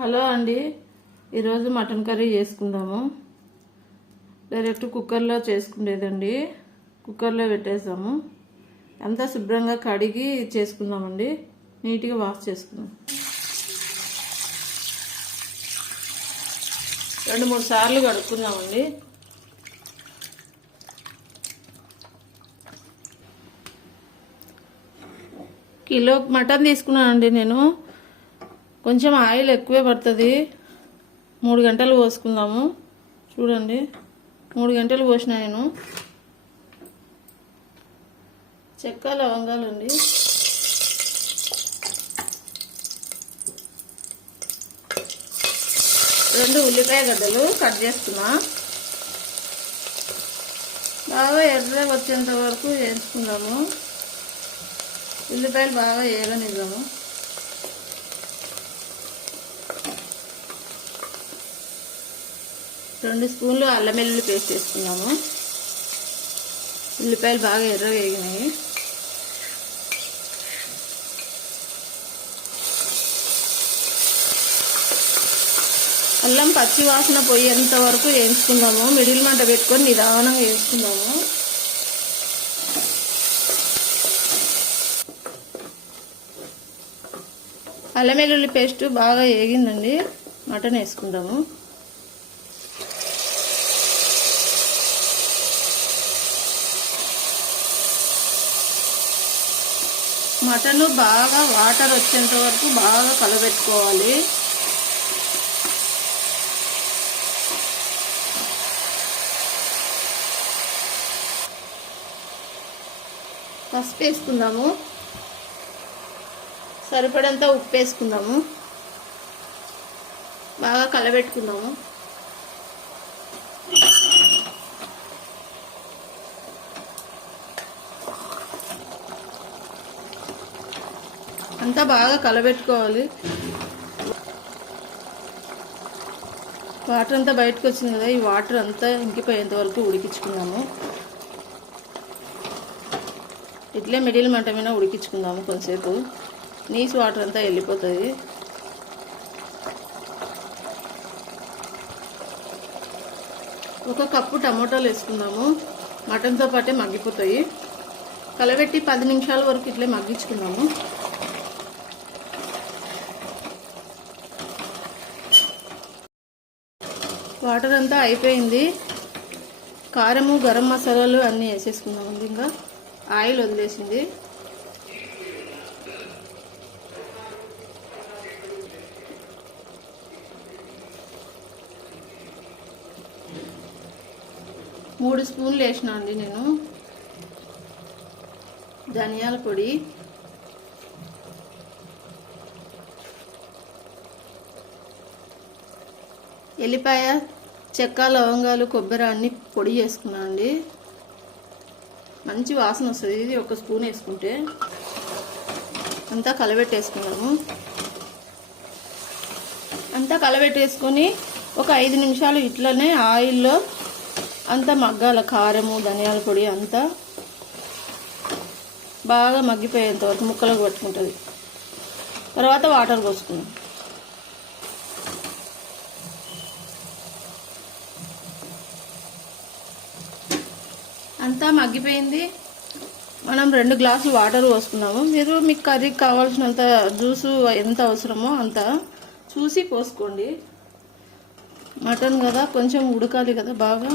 Hello అండి, ఈరోజు mutton curry చేసుకుందాము. డైరెక్ట్ కుక్కర్లో చేసుకునేదండి. కుక్కర్లో పెట్టేసాము. అంతా శుభ్రంగా కడిగి చేసుకుందామండి. నీట్గా వాష్ చేసుకుందాం. 2-3 సార్లు కడుక్కుందామండి. కిలో మటన్ తీసుకున్నానండి నేను. కొంచెం ఆయిల్ ఎక్కువే పడుతుంది. 3 గంటలు పోసుకుందాము. చూడండి, 3 గంటలు పోసిన నేను. చెక్క లవంగాలు అండి, రెండు ఉల్లిపాయ గడ్డలు కట్ చేసుకున్నా. బాగా ఎర్రగా వచ్చేంత వరకు వేసుకుందాము. ఉల్లిపాయలు బాగా వేగనిద్దాము. 2 స్పూన్లు అల్లం వెల్లుల్లి పేస్ట్ వేసుకున్నాము. ఉల్లిపాయలు బాగా ఎర్రగా వేగినాయి. అల్లం పచ్చి వాసన పోయేంత వరకు వేయించుకుందాము. మిడిల్ మంట పెట్టుకొని నిదానంగా వేసుకుందాము. అల్లం వెల్లుల్లి పేస్ట్ బాగా వేగిందండి. మటన్ వేసుకుందాము. మటన్ బాగా వాటర్ వచ్చేంత వరకు బాగా కలబెట్టుకోవాలి. పసుపు వేసుకుందాము. సరిపడంత ఉప్పు వేసుకుందాము. బాగా కలబెట్టుకుందాము. అంతా బాగా కలబెట్టుకోవాలి. వాటర్ అంతా బయటకు వచ్చింది కదా, ఈ వాటర్ అంతా ఇంకిపోయేంత వరకు ఉడికించుకుందాము. ఇట్లే మిడిల్ మంట మీద ఉడికించుకుందాము. కొంతసేపు నీసు వాటర్ అంతా వెళ్ళిపోతుంది. ఒక కప్పు టమోటాలు వేసుకుందాము. మటన్తో పాటే మగ్గిపోతాయి. కలబెట్టి 10 నిమిషాల వరకు ఇట్లే మగ్గించుకుందాము. వాటర్ అంతా అయిపోయింది. కారము, గరం మసాలాలు అన్నీ వేసేసుకుందామండి. ఇంకా ఆయిల్ వదిలేసింది. మూడు స్పూన్లు వేసిన అండి నేను. ధనియాల పొడి, ఎల్లిపాయ, చెక్క, లవంగాలు, కొబ్బరి అన్ని పొడి చేసుకున్నాను అండి. మంచి వాసన వస్తుంది. ఇది 1 స్పూన్ వేసుకుంటే. అంతా కలబెట్టేసుకున్నాము. అంతా కలబెట్టేసుకొని ఒక 5 నిమిషాలు ఇట్లనే ఆయిల్లో అంతా మగ్గాల. కారము, ధనియాల పొడి అంతా బాగా మగ్గిపోయేంత వరకు ముక్కలకు పట్టుకుంటుంది. తర్వాత వాటర్ పోసుకుందాం. అంతా మగ్గిపోయింది. మనం 2 గ్లాసులు వాటర్ పోసుకున్నాము. మీకు కర్రీకి కావాల్సినంత జ్యూసు ఎంత అవసరమో అంత చూసి పోసుకోండి. మటన్ కదా, కొంచెం ఉడకాలి కదా బాగా.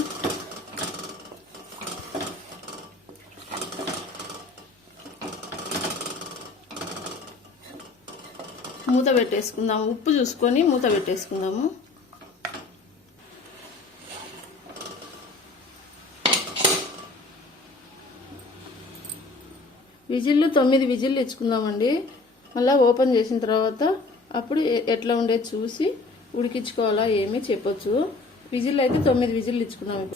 మూత పెట్టేసుకుందాము. ఉప్పు చూసుకొని మూత పెట్టేసుకుందాము. విజిల్లు 9 విజిల్లు ఇచ్చుకుందామండి. మళ్ళీ ఓపెన్ చేసిన తర్వాత అప్పుడు ఎట్లా ఉండేది చూసి ఉడికించుకోవాలా ఏమీ చెప్పొచ్చు. విజిల్ అయితే 9 విజిల్లు ఇచ్చుకున్నాము.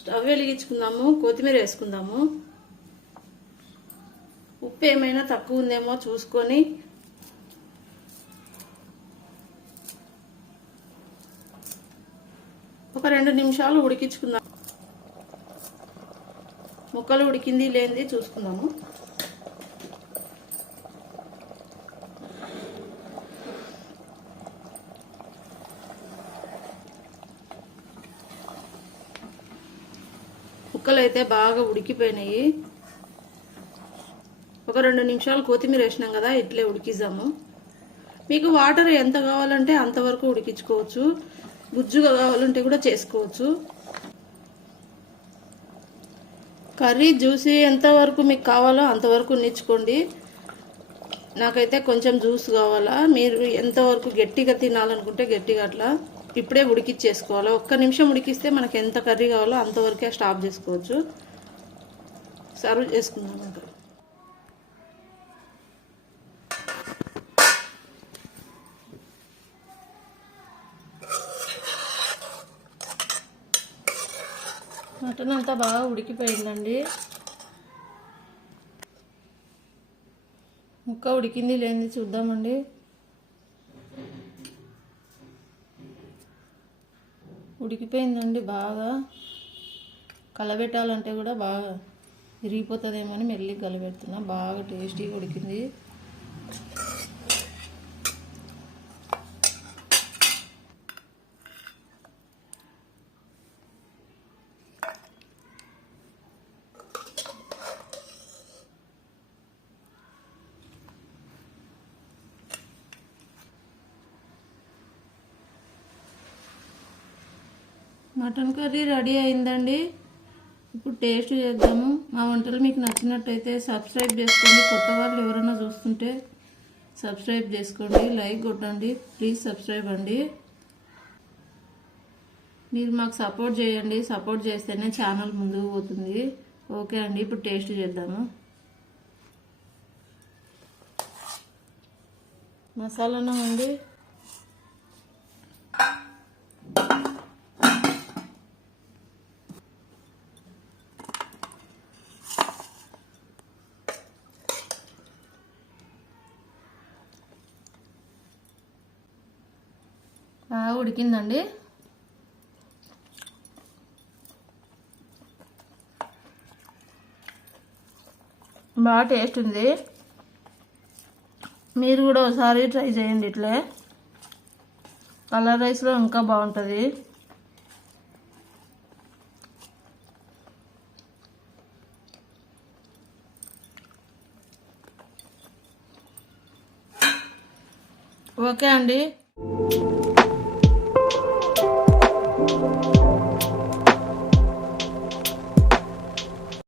స్టవ్ వెలిగించుకుందాము. కొత్తిమీర వేసుకుందాము. ఉప్పు ఏమైనా తక్కువ ఉందేమో చూసుకొని ఒక 2 నిమిషాలు ఉడికించుకుందాం. ముక్కలు ఉడికింది లేనిది చూసుకుందాము. ముక్కలు అయితే బాగా ఉడికిపోయినాయి. ఒక 2 నిమిషాలు కొత్తిమీర వేసినాం కదా, ఇట్లే ఉడికిద్దాము. మీకు వాటర్ ఎంత కావాలంటే అంతవరకు ఉడికించుకోవచ్చు, గుజ్జుగా కావాలంటే కూడా చేసుకోవచ్చు. కర్రీ జ్యూసీ ఎంతవరకు మీకు కావాలో అంతవరకు ఉంచుకోండి. నాకైతే కొంచెం జ్యూస్ కావాలా. మీరు ఎంతవరకు గట్టిగా తినాలనుకుంటే గట్టిగా అట్లా ఇప్పుడే ఉడికిచ్చేసుకోవాలి. 1 నిమిషం ఉడికిస్తే మనకి ఎంత కర్రీ కావాలో అంతవరకే స్టాప్ చేసుకోవచ్చు. సర్వ్ చేసుకుందాం. ఇంకా మటన్ అంతా బాగా ఉడికిపోయిందండి. ముక్క ఉడికింది లేనిది చూద్దామండి. ఉడికిపోయిందండి బాగా. కలబెట్టాలంటే కూడా బాగా విరిగిపోతుందేమో అని మెల్లిగా కలబెడుతున్నా. బాగా టేస్టీగా ఉడికింది. మటన్ కర్రీ రెడీ అయిందండి. ఇప్పుడు టేస్ట్ చేద్దాము. మా వంటలు మీకు నచ్చినట్టయితే సబ్స్క్రైబ్ చేసుకోండి. కొత్త వాళ్ళు ఎవరైనా చూస్తుంటే సబ్స్క్రైబ్ చేసుకోండి, లైక్ కొట్టండి. ప్లీజ్ సబ్స్క్రైబ్ అండి. మీరు మాకు సపోర్ట్ చేయండి. సపోర్ట్ చేస్తేనే ఛానల్ ముందుకు పోతుంది. ఓకే అండి, ఇప్పుడు టేస్ట్ చేద్దాము. మసాలాను అండి. బాగా ఉడికిందండి. బాగా టేస్ట్ ఉంది. మీరు కూడా ఒకసారి ట్రై చేయండి. ఇట్లే కలర్ రైస్లో ఇంకా బాగుంటుంది. ఓకే అండి.